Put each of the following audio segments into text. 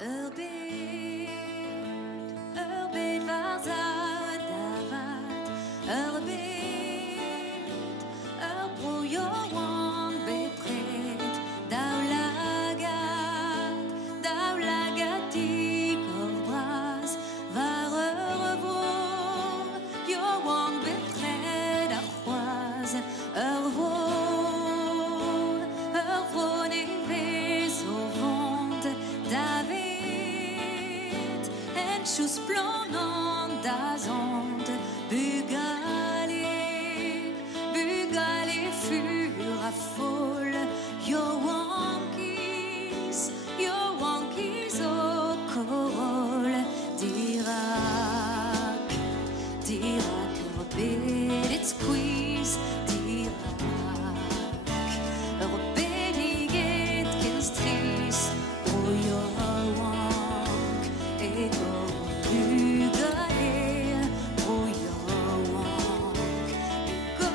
Urbit var davat, brojoan bepret, daulagat i kovras, var joan bepret arroise, nevez au vent, David, en chus plonan dazond, Bugale fur a fol, Joankis o korol, Dirak urbit et squeeze, Urbit iget kilstris, o Joank, et o Bugale, o Joank, et o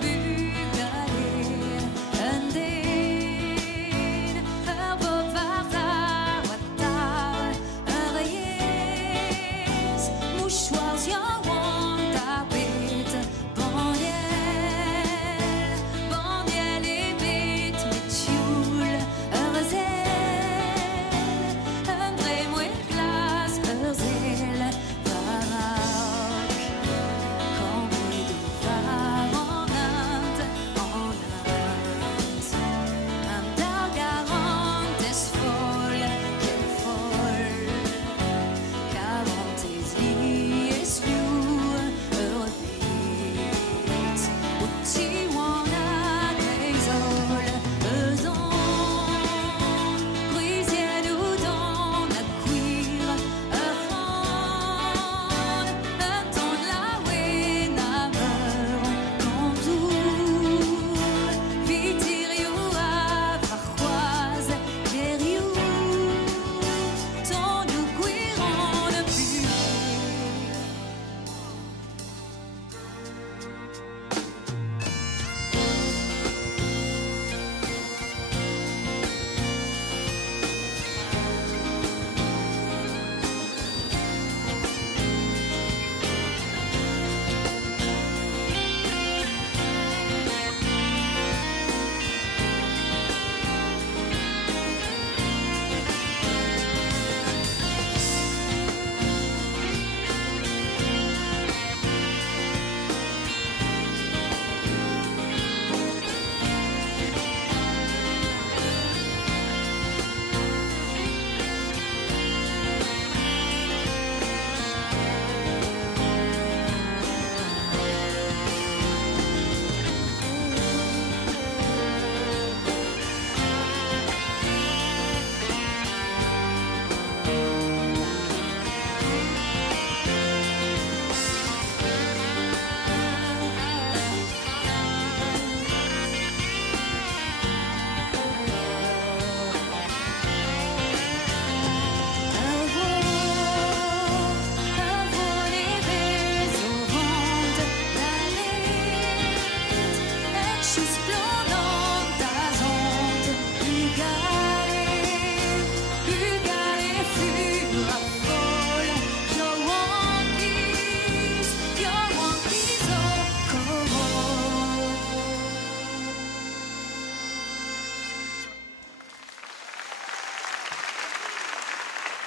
Bugale, en din, bob vartar, yes, mouchoirs Joank, David, Bandiel et bit mit tjoul, un vrai mouet glas, zel, varak, quand we do var en Inde, un dargarant des folle, quelle folle, 40 es liou, Urbit, o Tijuana greizol, Bruisien ou dans la cuir, un ton la wena meur, Contour, Vitiriou a varroise, Keriou, ton nous cuiron le plus.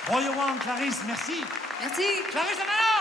Royoan, Clarisse, merci. Merci. Clarisse Amala!